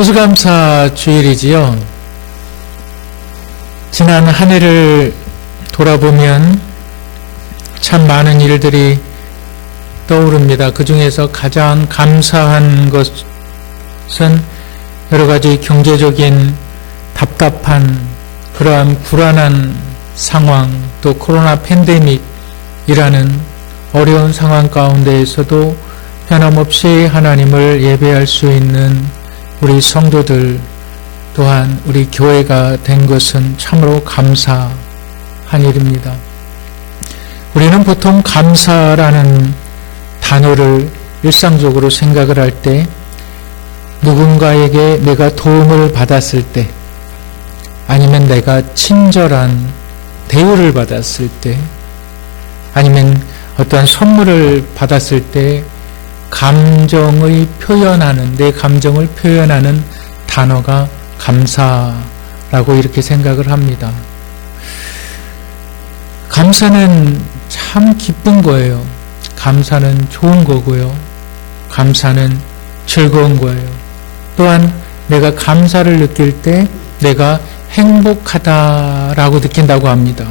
추수감사 주일이지요. 지난 한 해를 돌아보면 참 많은 일들이 떠오릅니다. 그 중에서 가장 감사한 것은 여러 가지 경제적인 답답한 그러한 불안한 상황, 또 코로나 팬데믹이라는 어려운 상황 가운데에서도 변함없이 하나님을 예배할 수 있는 우리 성도들 또한 우리 교회가 된 것은 참으로 감사한 일입니다. 우리는 보통 감사라는 단어를 일상적으로 생각을 할 때 누군가에게 내가 도움을 받았을 때 아니면 내가 친절한 대우를 받았을 때 아니면 어떠한 선물을 받았을 때 감정의 표현하는 내 감정을 표현하는 단어가 감사라고 이렇게 생각을 합니다. 감사는 참 기쁜 거예요. 감사는 좋은 거고요. 감사는 즐거운 거예요. 또한 내가 감사를 느낄 때 내가 행복하다라고 느낀다고 합니다.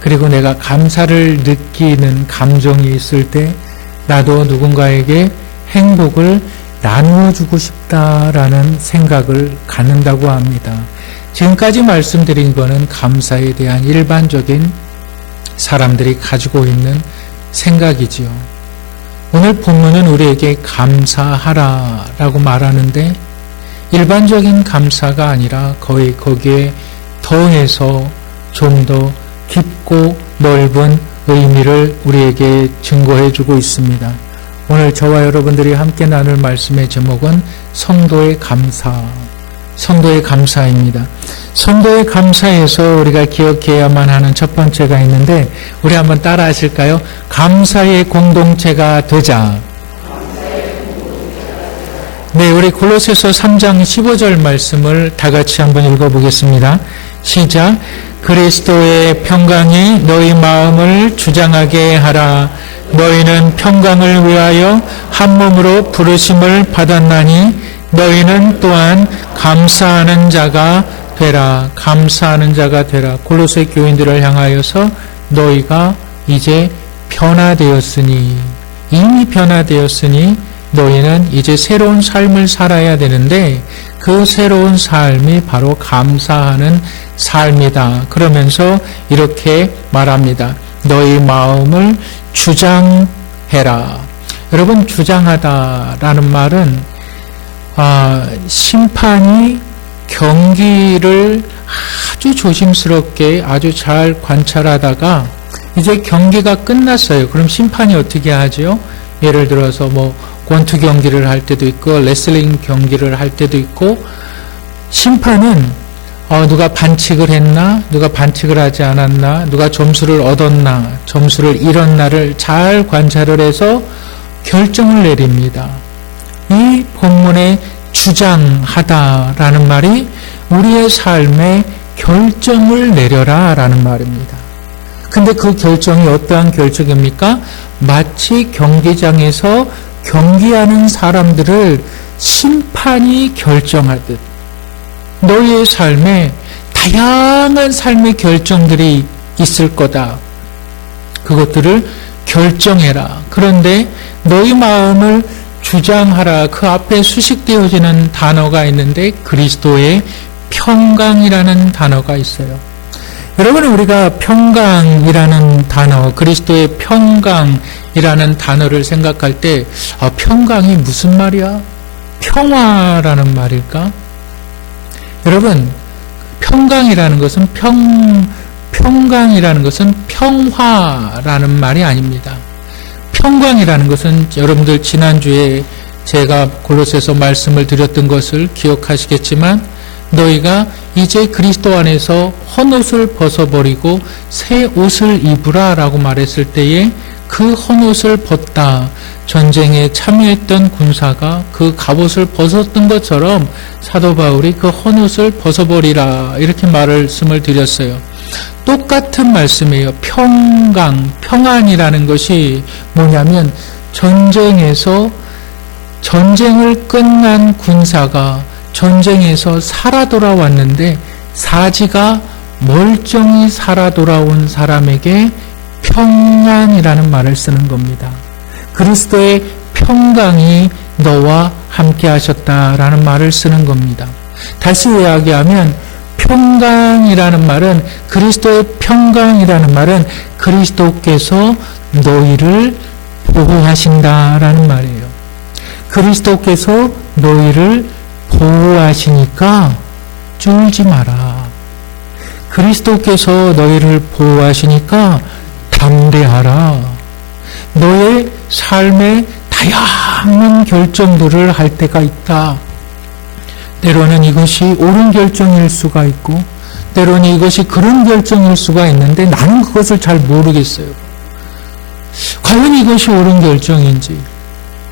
그리고 내가 감사를 느끼는 감정이 있을 때 나도 누군가에게 행복을 나누어주고 싶다라는 생각을 갖는다고 합니다. 지금까지 말씀드린 것은 감사에 대한 일반적인 사람들이 가지고 있는 생각이지요. 오늘 본문은 우리에게 감사하라라고 말하는데 일반적인 감사가 아니라 거의 거기에 더해서 좀 더 깊고 넓은 의미를 우리에게 증거해 주고 있습니다. 오늘 저와 여러분들이 함께 나눌 말씀의 제목은 성도의 감사, 성도의 감사입니다. 성도의 감사에서 우리가 기억해야만 하는 첫 번째가 있는데 우리 한번 따라 하실까요? 감사의 공동체가 되자. 네, 우리 골로새서 3장 15절 말씀을 다 같이 한번 읽어보겠습니다. 시작. 그리스도의 평강이 너희 마음을 주장하게 하라. 너희는 평강을 위하여 한 몸으로 부르심을 받았나니 너희는 또한 감사하는 자가 되라. 감사하는 자가 되라. 골로새 교인들을 향하여서 너희가 이제 변화되었으니 이미 변화되었으니 너희는 이제 새로운 삶을 살아야 되는데 그 새로운 삶이 바로 감사하는 삶이다. 그러면서 이렇게 말합니다. 너희 마음을 주장해라. 여러분, 주장하다라는 말은 심판이 경기를 아주 조심스럽게 아주 잘 관찰하다가 이제 경기가 끝났어요. 그럼 심판이 어떻게 하죠? 예를 들어서 권투 경기를 할 때도 있고 레슬링 경기를 할 때도 있고 심판은 누가 반칙을 했나, 누가 반칙을 하지 않았나, 누가 점수를 얻었나, 점수를 잃었나를 잘 관찰을 해서 결정을 내립니다. 이 본문에 주장하다라는 말이 우리의 삶에 결정을 내려라 라는 말입니다. 근데 그 결정이 어떠한 결정입니까? 마치 경기장에서 경기하는 사람들을 심판이 결정하듯 너희의 삶에 다양한 삶의 결정들이 있을 거다. 그것들을 결정해라. 그런데 너희 마음을 주장하라. 그 앞에 수식되어지는 단어가 있는데 그리스도의 평강이라는 단어가 있어요. 여러분, 우리가 평강이라는 단어, 그리스도의 평강이라는 단어를 생각할 때 평강이 무슨 말이야? 평화라는 말일까? 여러분, 평강이라는 것은 평강이라는 것은 평화라는 말이 아닙니다. 평강이라는 것은 여러분들 지난주에 제가 골로새서 말씀을 드렸던 것을 기억하시겠지만 너희가 이제 그리스도 안에서 헌옷을 벗어버리고 새 옷을 입으라 라고 말했을 때에 그 헌옷을 벗다. 전쟁에 참여했던 군사가 그 갑옷을 벗었던 것처럼 사도 바울이 그 헌옷을 벗어버리라 이렇게 말씀을 드렸어요. 똑같은 말씀이에요. 평강, 평안이라는 것이 뭐냐면 전쟁에서 전쟁을 끝난 군사가 전쟁에서 살아 돌아왔는데 사지가 멀쩡히 살아 돌아온 사람에게 평안이라는 말을 쓰는 겁니다. 그리스도의 평강이 너와 함께 하셨다라는 말을 쓰는 겁니다. 다시 이야기하면 평강이라는 말은, 그리스도의 평강이라는 말은 그리스도께서 너희를 보호하신다라는 말이에요. 그리스도께서 너희를 보호하시니까 쫄지 마라. 그리스도께서 너희를 보호하시니까 담대하라. 너의 삶의 다양한 결정들을 할 때가 있다. 때로는 이것이 옳은 결정일 수가 있고, 때로는 이것이 그런 결정일 수가 있는데 나는 그것을 잘 모르겠어요. 과연 이것이 옳은 결정인지,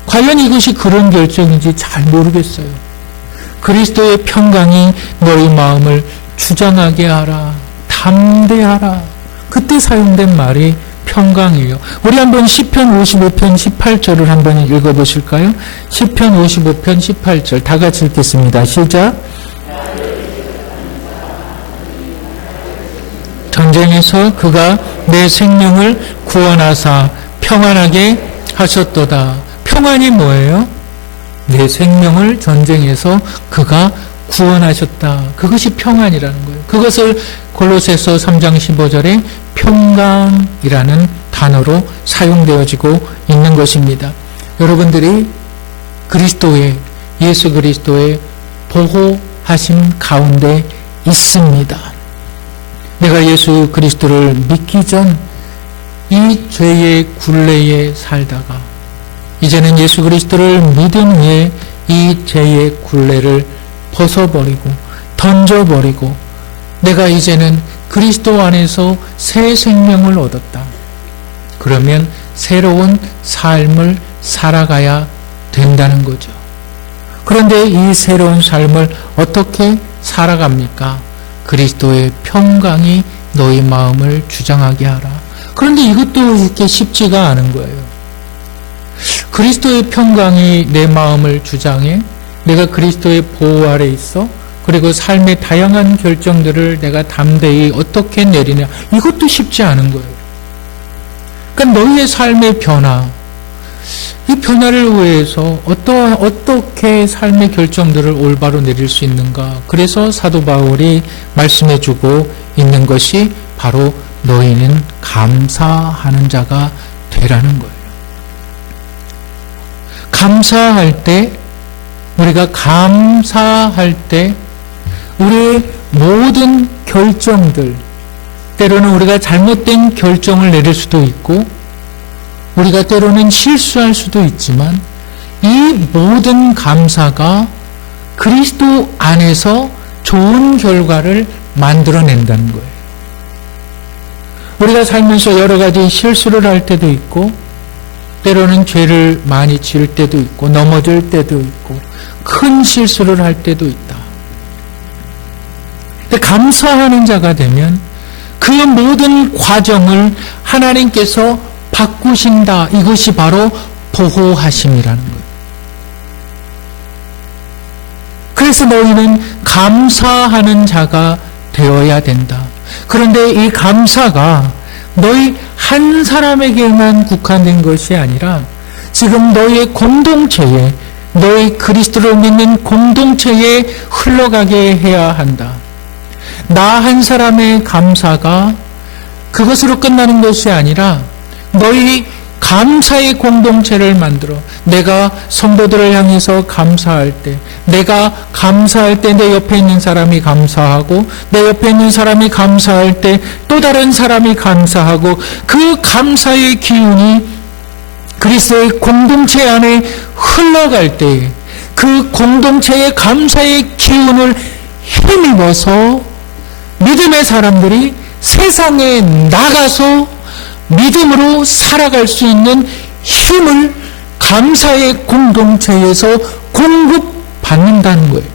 과연 이것이 그런 결정인지 잘 모르겠어요. 그리스도의 평강이 너희 마음을 주장하게 하라. 담대하라. 그때 사용된 말이 평강이에요. 우리 한번 시편 55편 18절을 한번 읽어보실까요? 시편 55편 18절 다 같이 읽겠습니다. 시작. 전쟁에서 그가 내 생명을 구원하사 평안하게 하셨도다. 평안이 뭐예요? 내 생명을 전쟁에서 그가 구원하셨다. 그것이 평안이라는 거예요. 그것을 골로새서 3장 15절에 평강이라는 단어로 사용되어지고 있는 것입니다. 여러분들이 그리스도의, 예수 그리스도의 보호하심 가운데 있습니다. 내가 예수 그리스도를 믿기 전 이 죄의 굴레에 살다가 이제는 예수 그리스도를 믿은 후에 이 죄의 굴레를 벗어버리고 던져버리고 내가 이제는 그리스도 안에서 새 생명을 얻었다. 그러면 새로운 삶을 살아가야 된다는 거죠. 그런데 이 새로운 삶을 어떻게 살아갑니까? 그리스도의 평강이 너희 마음을 주장하게 하라. 그런데 이것도 이렇게 쉽지가 않은 거예요. 그리스도의 평강이 내 마음을 주장해, 내가 그리스도의 보호 아래 있어, 그리고 삶의 다양한 결정들을 내가 담대히 어떻게 내리냐, 이것도 쉽지 않은 거예요. 그러니까 너희의 삶의 변화, 이 변화를 위해서 어떻게 삶의 결정들을 올바로 내릴 수 있는가. 그래서 사도 바울이 말씀해주고 있는 것이 바로 너희는 감사하는 자가 되라는 거예요. 감사할 때, 우리가 감사할 때 우리의 모든 결정들, 때로는 우리가 잘못된 결정을 내릴 수도 있고 우리가 때로는 실수할 수도 있지만 이 모든 감사가 그리스도 안에서 좋은 결과를 만들어낸다는 거예요. 우리가 살면서 여러 가지 실수를 할 때도 있고 때로는 죄를 많이 지을 때도 있고 넘어질 때도 있고 큰 실수를 할 때도 있다. 근데 감사하는 자가 되면 그 모든 과정을 하나님께서 바꾸신다. 이것이 바로 보호하심이라는 거예요. 그래서 너희는 감사하는 자가 되어야 된다. 그런데 이 감사가 너희 한 사람에게만 국한된 것이 아니라 지금 너희의 공동체에, 너희 그리스도를 믿는 공동체에 흘러가게 해야 한다. 나 한 사람의 감사가 그것으로 끝나는 것이 아니라 너희 감사의 공동체를 만들어, 내가 성도들을 향해서 감사할 때, 내가 감사할 때 내 옆에 있는 사람이 감사하고 내 옆에 있는 사람이 감사할 때 또 다른 사람이 감사하고 그 감사의 기운이 그리스도의 공동체 안에 흘러갈 때 그 공동체의 감사의 기운을 힘입어서 믿음의 사람들이 세상에 나가서 믿음으로 살아갈 수 있는 힘을 감사의 공동체에서 공급받는다는 거예요.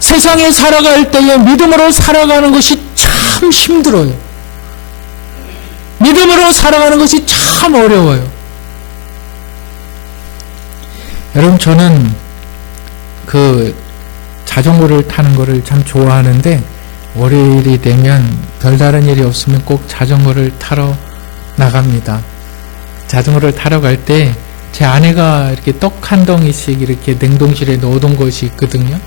세상에 살아갈 때에 믿음으로 살아가는 것이 참 힘들어요. 믿음으로 살아가는 것이 참 어려워요. 여러분, 저는 그 자전거를 타는 거를 참 좋아하는데 월요일이 되면 별다른 일이 없으면 꼭 자전거를 타러 나갑니다. 자전거를 타러 갈 때 제 아내가 이렇게 떡 한 덩이씩 이렇게 냉동실에 넣어둔 것이 있거든요.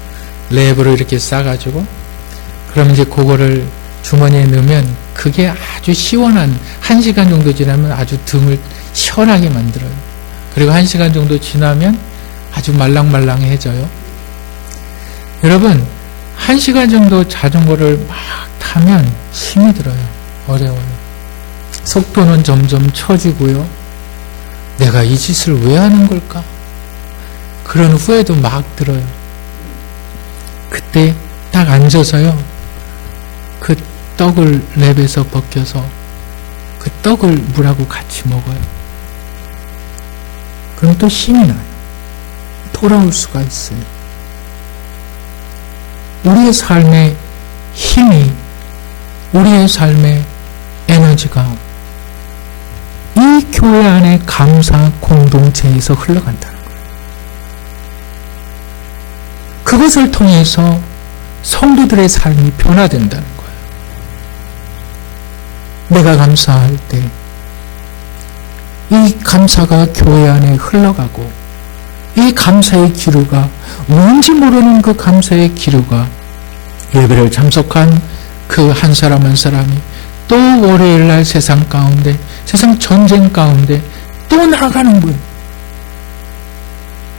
랩으로 이렇게 싸가지고. 그럼 이제 그거를 주머니에 넣으면 그게 아주 시원한, 1시간 정도 지나면 아주 등을 시원하게 만들어요. 그리고 1시간 정도 지나면 아주 말랑말랑해져요. 여러분, 1시간 정도 자전거를 막 타면 힘이 들어요. 어려워요. 속도는 점점 처지고요. 내가 이 짓을 왜 하는 걸까? 그런 후회도 막 들어요. 그때 딱 앉아서요. 그 떡을 랩에서 벗겨서 그 떡을 물하고 같이 먹어요. 그럼 또 힘이 나요. 돌아올 수가 있어요. 우리의 삶의 힘이, 우리의 삶의 에너지가 이 교회 안의 감사 공동체에서 흘러간다는 거예요. 그것을 통해서 성도들의 삶이 변화된다는 거예요. 내가 감사할 때 이 감사가 교회 안에 흘러가고 이 감사의 기류가, 뭔지 모르는 그 감사의 기류가 예배를 참석한 그 한 사람 한 사람이 또 월요일날 세상 가운데, 세상 전쟁 가운데 또 나가는 거예요.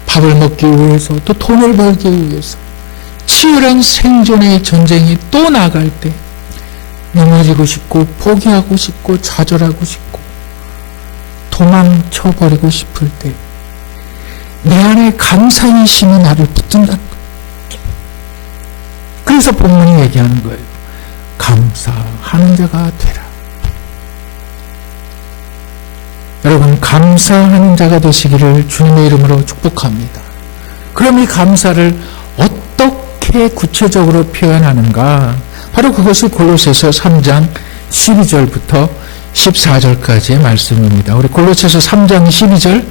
밥을 먹기 위해서, 또 돈을 벌기 위해서 치열한 생존의 전쟁이 또 나갈 때 넘어지고 싶고 포기하고 싶고 좌절하고 싶고 도망쳐버리고 싶을 때 내 안에 감사의 힘이 나를 붙든다는 거예요. 그래서 본문이 얘기하는 거예요. 감사하는 자가 되라. 여러분, 감사하는 자가 되시기를 주님의 이름으로 축복합니다. 그럼 이 감사를 어떻게 구체적으로 표현하는가? 바로 그것이 골로새서 3장 12절부터 14절까지의 말씀입니다. 우리 골로새서 3장 12절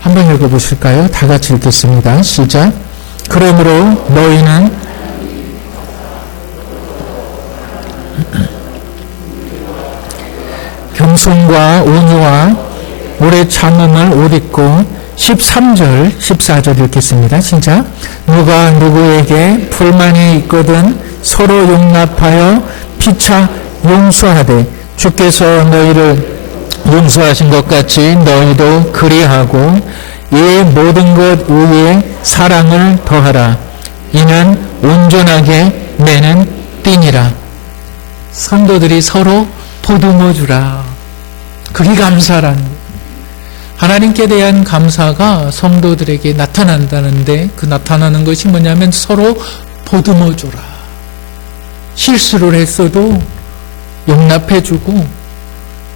한번 읽어보실까요? 다 같이 읽겠습니다. 시작. 그러므로 너희는 겸손과 온유와 오래 참음을 옷 입고 13절, 14절 읽겠습니다. 시작. 누가 누구에게 불만이 있거든 서로 용납하여 피차 용서하되 주께서 너희를 용서하신 것 같이 너희도 그리하고 이 모든 것 위에 사랑을 더하라. 이는 온전하게 매는 띠니라. 성도들이 서로 보듬어 주라. 그게 감사라는, 하나님께 대한 감사가 성도들에게 나타난다는데, 그 나타나는 것이 뭐냐면 서로 보듬어 주라. 실수를 했어도 용납해 주고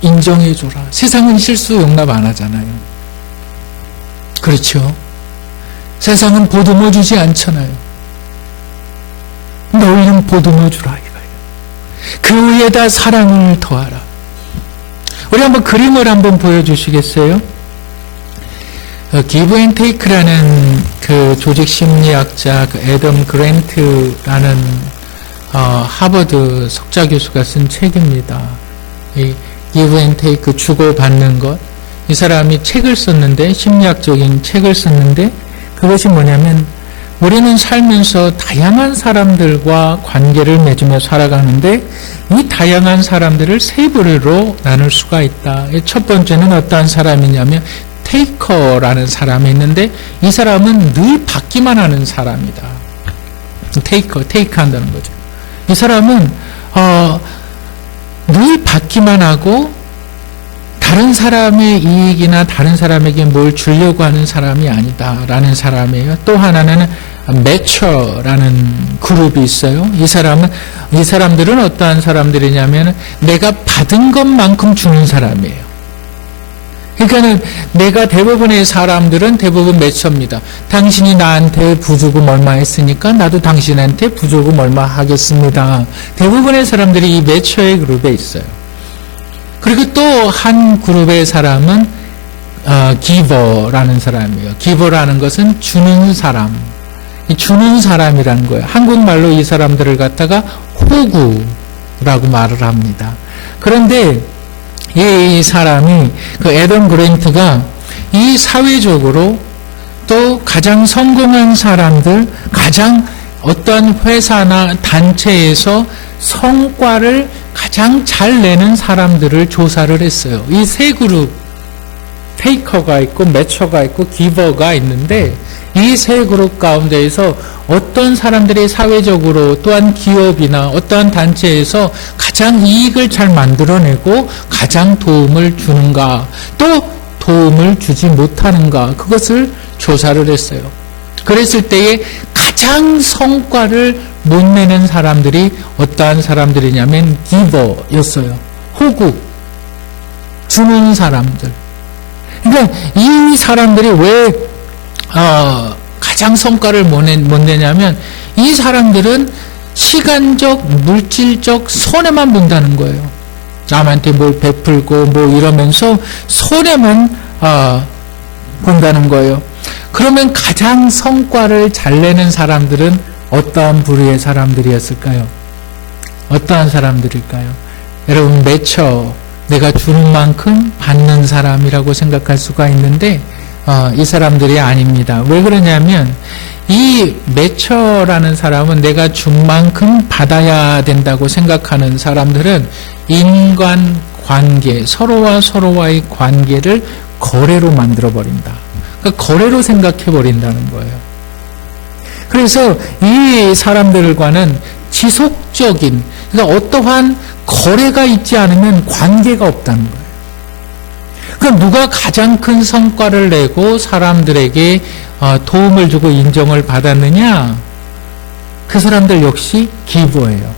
인정해 주라. 세상은 실수 용납 안 하잖아요. 그렇죠? 세상은 보듬어 주지 않잖아요. 너희는 보듬어 주라 이거예요. 그 위에다 사랑을 더하라. 우리 한번 그림을 한번 보여주시겠어요? 기브 앤 테이크라는 그 조직 심리학자 그 애덤 그랜트라는 하버드 석좌 교수가 쓴 책입니다. 이 기브 앤 테이크, 주고받는 것. 이 사람이 책을 썼는데, 심리학적인 책을 썼는데, 그것이 뭐냐면 우리는 살면서 다양한 사람들과 관계를 맺으며 살아가는데 이 다양한 사람들을 세 부류로 나눌 수가 있다. 첫 번째는 어떠한 사람이냐면 테이커라는 사람이 있는데, 이 사람은 늘 받기만 하는 사람이다. 테이크 한다는 거죠. 이 사람은 늘 받기만 하고 다른 사람의 이익이나 다른 사람에게 뭘 주려고 하는 사람이 아니다라는 사람이에요. 또 하나는 매처라는 그룹이 있어요. 이 사람들은 어떠한 사람들이냐면 내가 받은 것만큼 주는 사람이에요. 그러니까는 내가 대부분의 사람들은 대부분 매처입니다. 당신이 나한테 부조금 얼마 했으니까 나도 당신한테 부조금 얼마 하겠습니다. 대부분의 사람들이 이 매처의 그룹에 있어요. 그리고 또 한 그룹의 사람은 기버라는 사람이에요. 기버라는 것은 주는 사람. 주는 사람이라는 거예요. 한국말로 이 사람들을 갖다가 호구라고 말을 합니다. 그런데 이 사람이 그 애덤 그랜트가 이 사회적으로 또 가장 성공한 사람들, 가장 어떤 회사나 단체에서 성과를 가장 잘 내는 사람들을 조사를 했어요. 이 세 그룹, 테이커가 있고 매처가 있고 기버가 있는데 이 세 그룹 가운데에서 어떤 사람들이 사회적으로 또한 기업이나 어떠한 단체에서 가장 이익을 잘 만들어내고 가장 도움을 주는가, 또 도움을 주지 못하는가, 그것을 조사를 했어요. 그랬을 때에 가장 성과를 못 내는 사람들이 어떠한 사람들이냐면 기버였어요. 호구, 주는 사람들. 그러니까 이 사람들이 왜 가장 성과를 못 내냐면 이 사람들은 시간적, 물질적 손해만 본다는 거예요. 남한테 뭘 베풀고 뭐 이러면서 손해만 본다는 거예요. 그러면 가장 성과를 잘 내는 사람들은 어떠한 부류의 사람들이었을까요? 어떠한 사람들일까요? 여러분, 매처, 내가 주는 만큼 받는 사람이라고 생각할 수가 있는데 이 사람들이 아닙니다. 왜 그러냐면 이 매처라는 사람은 내가 준 만큼 받아야 된다고 생각하는 사람들은 인간관계, 서로와 서로와의 관계를 거래로 만들어버린다. 그러니까 거래로 생각해버린다는 거예요. 그래서 이 사람들과는 지속적인, 그러니까 어떠한 거래가 있지 않으면 관계가 없다는 거예요. 그럼 누가 가장 큰 성과를 내고 사람들에게 도움을 주고 인정을 받았느냐? 그 사람들 역시 기부예요.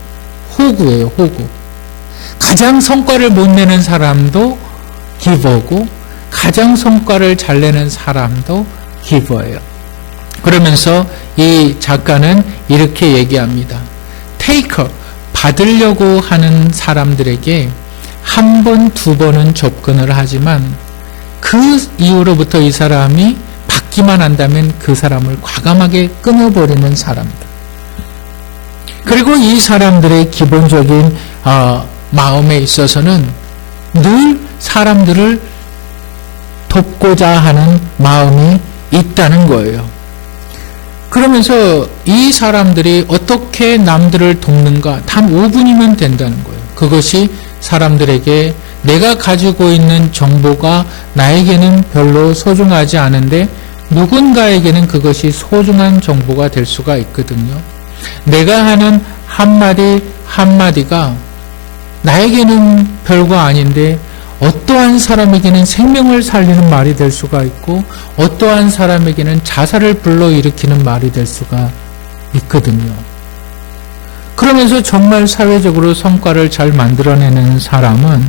호구예요, 호구. 가장 성과를 못 내는 사람도 기부고 가장 성과를 잘 내는 사람도 기부예요. 그러면서 이 작가는 이렇게 얘기합니다. 테이커, 받으려고 하는 사람들에게 한 번, 두 번은 접근을 하지만 그 이후로부터 이 사람이 받기만 한다면 그 사람을 과감하게 끊어버리는 사람들. 그리고 이 사람들의 기본적인 마음에 있어서는 늘 사람들을 돕고자 하는 마음이 있다는 거예요. 그러면서 이 사람들이 어떻게 남들을 돕는가? 단 5분이면 된다는 거예요. 그것이 사람들에게 내가 가지고 있는 정보가 나에게는 별로 소중하지 않은데 누군가에게는 그것이 소중한 정보가 될 수가 있거든요. 내가 하는 한마디 한마디가 나에게는 별거 아닌데 어떠한 사람에게는 생명을 살리는 말이 될 수가 있고 어떠한 사람에게는 자살을 불러일으키는 말이 될 수가 있거든요. 그러면서 정말 사회적으로 성과를 잘 만들어내는 사람은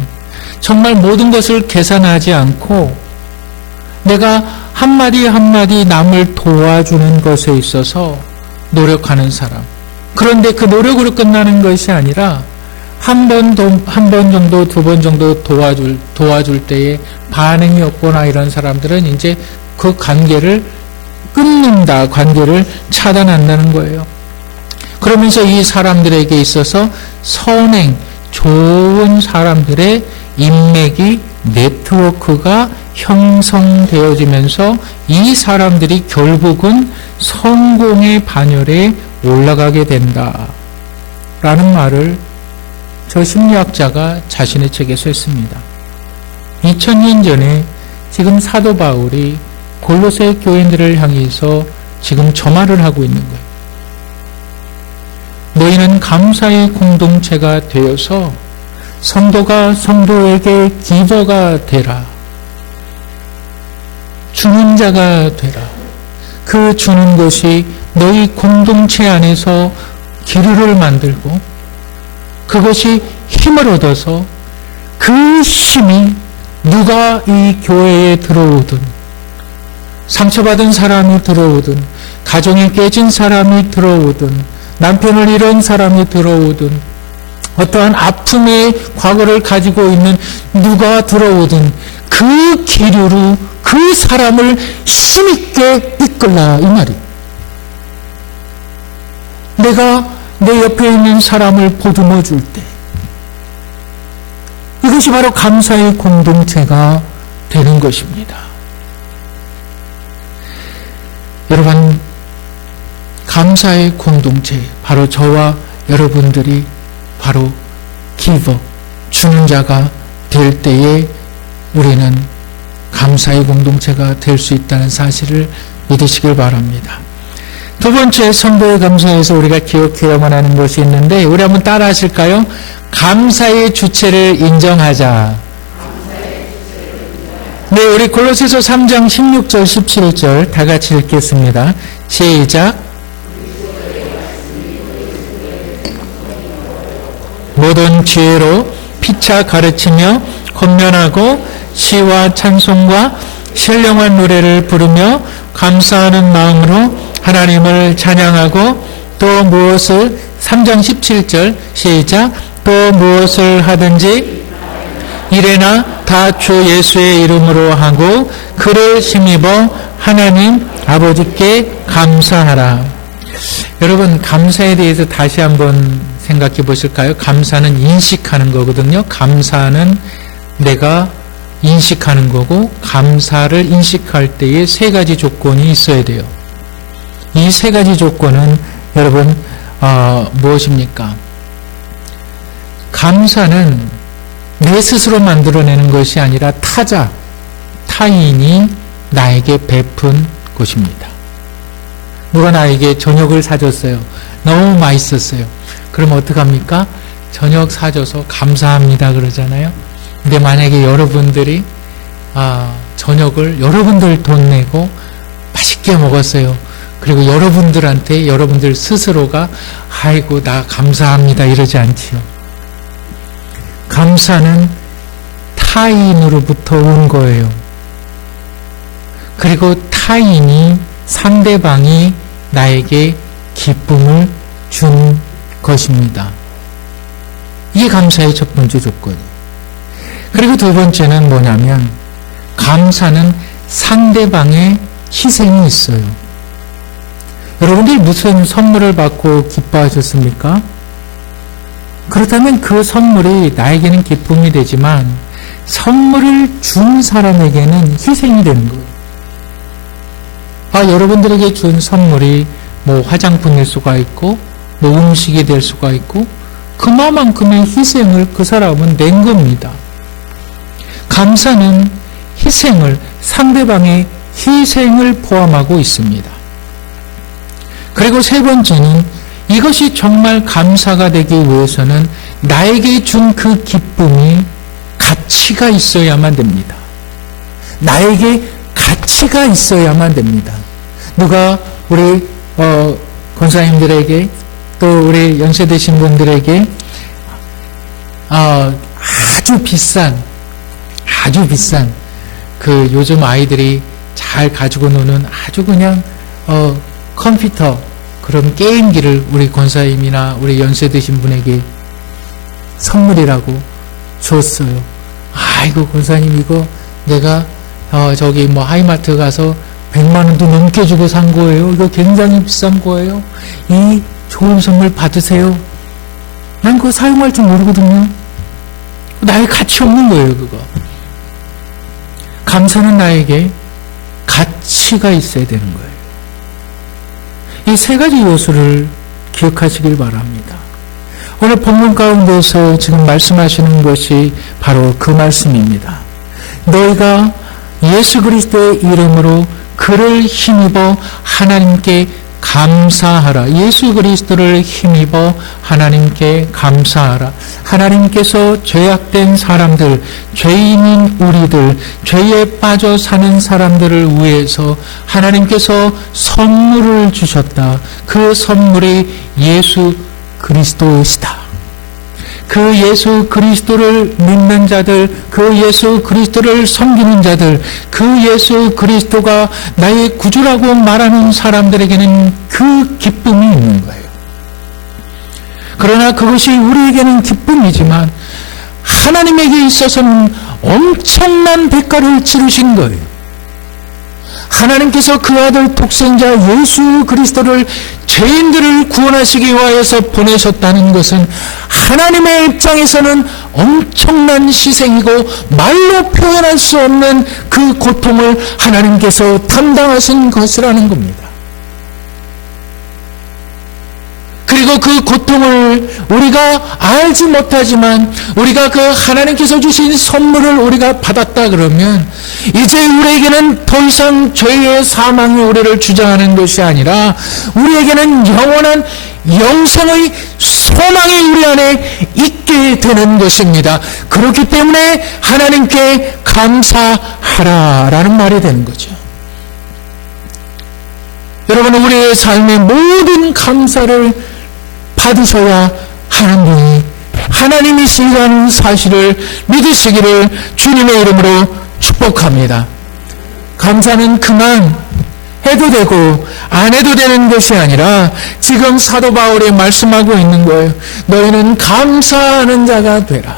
정말 모든 것을 계산하지 않고 내가 한마디 한마디 남을 도와주는 것에 있어서 노력하는 사람. 그런데 그 노력으로 끝나는 것이 아니라 한 번 정도, 두 번 정도 도와줄 때에 반응이 없거나 이런 사람들은 이제 그 관계를 끊는다, 관계를 차단한다는 거예요. 그러면서 이 사람들에게 있어서 선행, 좋은 사람들의 인맥이, 네트워크가 형성되어지면서 이 사람들이 결국은 성공의 반열에 올라가게 된다. 라는 말을 저 심리학자가 자신의 책에서 했습니다. 2000년 전에 지금 사도 바울이 골로새 교인들을 향해서 지금 저 말을 하고 있는 거예요. 너희는 감사의 공동체가 되어서 성도가 성도에게 기저가 되라. 주는 자가 되라. 그 주는 것이 너희 공동체 안에서 기류를 만들고 그것이 힘을 얻어서 그 힘이 누가 이 교회에 들어오든 상처받은 사람이 들어오든 가정이 깨진 사람이 들어오든 남편을 잃은 사람이 들어오든 어떠한 아픔의 과거를 가지고 있는 누가 들어오든 그 기류로 그 사람을 힘있게 이끌라 이 말이에요. 내가 내 옆에 있는 사람을 보듬어 줄 때, 이것이 바로 감사의 공동체가 되는 것입니다. 여러분, 감사의 공동체, 바로 저와 여러분들이 바로 기버, 주는 자가 될 때에 우리는 감사의 공동체가 될 수 있다는 사실을 믿으시길 바랍니다. 두 번째, 성도의 감사에서 우리가 기억해야만 하는 것이 있는데, 우리 한번 따라 하실까요? 감사의 주체를 인정하자. 네, 우리 골로새서 3장 16절 17절 다 같이 읽겠습니다. 시작. 모든 지혜로 피차 가르치며 권면하고 시와 찬송과 신령한 노래를 부르며 감사하는 마음으로 하나님을 찬양하고, 또 무엇을 3장 17절 시작. 또 무엇을 하든지 이래나 다 주 예수의 이름으로 하고 그를 힘입어 하나님 아버지께 감사하라. 여러분, 감사에 대해서 다시 한번 생각해 보실까요? 감사는 인식하는 거거든요. 감사는 내가 인식하는 거고, 감사를 인식할 때에 세 가지 조건이 있어야 돼요. 이 세 가지 조건은 여러분 무엇입니까? 감사는 내 스스로 만들어내는 것이 아니라 타인이 나에게 베푼 것입니다. 누가 나에게 저녁을 사줬어요. 너무 맛있었어요. 그럼 어떡합니까? 저녁 사줘서 감사합니다 그러잖아요. 근데 만약에 여러분들이 저녁을 여러분들 돈 내고 맛있게 먹었어요. 그리고 여러분들한테 여러분들 스스로가 아이고 나 감사합니다 이러지 않지요. 감사는 타인으로부터 온 거예요. 그리고 상대방이 나에게 기쁨을 준 것입니다. 이게 감사의 첫 번째 조건이에요. 그리고 두 번째는 뭐냐면, 감사는 상대방의 희생이 있어요. 여러분들이 무슨 선물을 받고 기뻐하셨습니까? 그렇다면 그 선물이 나에게는 기쁨이 되지만 선물을 준 사람에게는 희생이 되는 거예요. 여러분들에게 준 선물이 뭐 화장품일 수가 있고 뭐 음식이 될 수가 있고, 그만큼의 희생을 그 사람은 낸 겁니다. 감사는 상대방의 희생을 포함하고 있습니다. 그리고 세 번째는, 이것이 정말 감사가 되기 위해서는 나에게 준 그 기쁨이 가치가 있어야만 됩니다. 나에게 가치가 있어야만 됩니다. 누가 우리 권사님들에게, 또 우리 연세 드신 분들에게 아주 비싼 그 요즘 아이들이 잘 가지고 노는 아주 그냥 컴퓨터, 그런 게임기를 우리 권사님이나 우리 연세 드신 분에게 선물이라고 줬어요. 아이고 권사님, 이거 내가 저기 뭐 하이마트 가서 100만 원도 넘게 주고 산 거예요. 이거 굉장히 비싼 거예요. 이 좋은 선물 받으세요. 난 그거 사용할 줄 모르거든요. 나의 가치 없는 거예요, 그거. 감사는 나에게 가치가 있어야 되는 거예요. 이 세 가지 요소를 기억하시길 바랍니다. 오늘 본문 가운데서 지금 말씀하시는 것이 바로 그 말씀입니다. 너희가 예수 그리스도의 이름으로 그를 힘입어 하나님께 감사하라. 예수 그리스도를 힘입어 하나님께 감사하라. 하나님께서 죄악된 사람들, 죄인인 우리들, 죄에 빠져 사는 사람들을 위해서 하나님께서 선물을 주셨다. 그 선물이 예수 그리스도시다. 그 예수 그리스도를 믿는 자들, 그 예수 그리스도를 섬기는 자들, 그 예수 그리스도가 나의 구주라고 말하는 사람들에게는 그 기쁨이 있는 거예요. 그러나 그것이 우리에게는 기쁨이지만 하나님에게 있어서는 엄청난 대가를 치르신 거예요. 하나님께서 그 아들 독생자 예수 그리스도를 죄인들을 구원하시기 위하여서 보내셨다는 것은 하나님의 입장에서는 엄청난 희생이고 말로 표현할 수 없는 그 고통을 하나님께서 담당하신 것이라는 겁니다. 그리고 그 고통을 우리가 알지 못하지만 우리가 그 하나님께서 주신 선물을 우리가 받았다 그러면 이제 우리에게는 더 이상 죄의 사망이 우리를 주장하는 것이 아니라 우리에게는 영원한 영생의 소망이 우리 안에 있게 되는 것입니다. 그렇기 때문에 하나님께 감사하라라는 말이 되는 거죠. 여러분, 우리의 삶의 모든 감사를 받으셔야 하는 분이 하나님이시라는 사실을 믿으시기를 주님의 이름으로 축복합니다. 감사는 그만 해도 되고 안 해도 되는 것이 아니라 지금 사도 바울이 말씀하고 있는 거예요. 너희는 감사하는 자가 되라.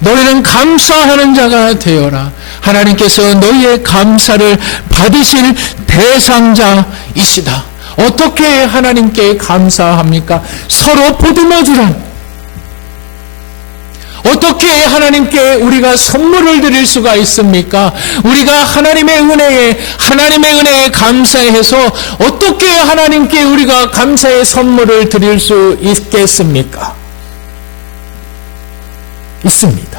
너희는 감사하는 자가 되어라. 하나님께서 너희의 감사를 받으실 대상자이시다. 어떻게 하나님께 감사합니까? 서로 보듬어주라. 어떻게 하나님께 우리가 선물을 드릴 수가 있습니까? 우리가 하나님의 은혜에 감사해서 어떻게 하나님께 우리가 감사의 선물을 드릴 수 있겠습니까? 있습니다.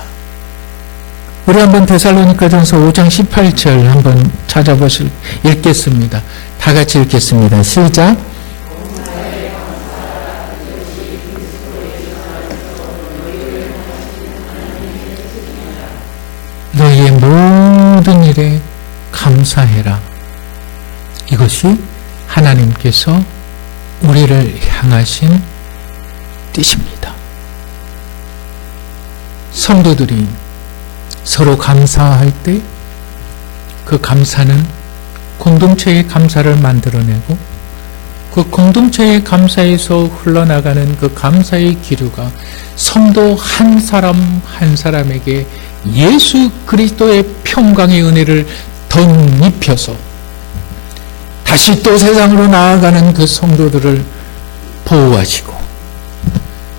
우리 한번 데살로니가전서 5장 18절 한번 읽겠습니다. 다 같이 읽겠습니다. 시작. 너희의 모든 일에 감사해라. 이것이 하나님께서 우리를 향하신 뜻입니다. 성도들이 서로 감사할 때 그 감사는 공동체의 감사를 만들어내고 그 공동체의 감사에서 흘러나가는 그 감사의 기류가 성도 한 사람 한 사람에게 예수 그리스도의 평강의 은혜를 덧입혀서 다시 또 세상으로 나아가는 그 성도들을 보호하시고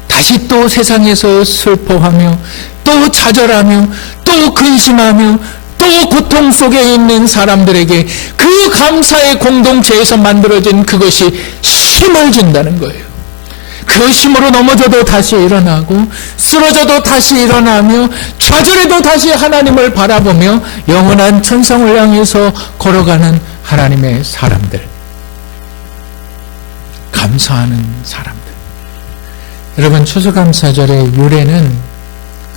다시 또 세상에서 슬퍼하며 또 좌절하며 또 근심하며 또 고통 속에 있는 사람들에게 그 감사의 공동체에서 만들어진 그것이 힘을 준다는 거예요. 그 힘으로 넘어져도 다시 일어나고 쓰러져도 다시 일어나며 좌절해도 다시 하나님을 바라보며 영원한 천성을 향해서 걸어가는 하나님의 사람들, 감사하는 사람들. 여러분, 추수감사절의 유래는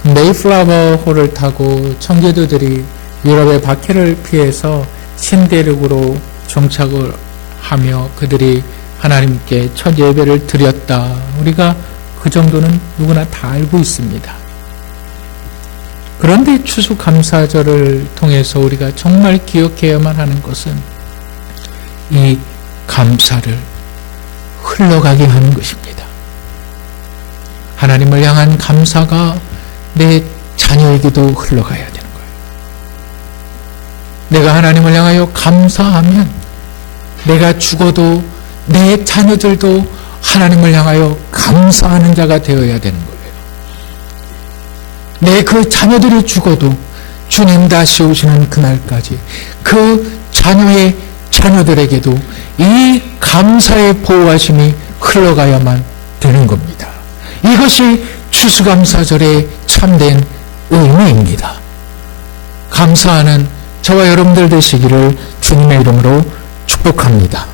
메이플라워 호를 타고 청교도들이 유럽의 박해를 피해서 신대륙으로 정착을 하며 그들이 하나님께 첫 예배를 드렸다. 우리가 그 정도는 누구나 다 알고 있습니다. 그런데 추수감사절을 통해서 우리가 정말 기억해야만 하는 것은 이 감사를 흘러가게 하는 것입니다. 하나님을 향한 감사가 내 자녀에게도 흘러가야 되는 거예요. 내가 하나님을 향하여 감사하면 내가 죽어도 내 자녀들도 하나님을 향하여 감사하는 자가 되어야 되는 거예요. 내 그 자녀들이 죽어도 주님 다시 오시는 그날까지 그 자녀의 자녀들에게도 이 감사의 보호하심이 흘러가야만 되는 겁니다. 이것이 추수감사절의 참된 의미입니다. 감사하는 저와 여러분들 되시기를 주님의 이름으로 축복합니다.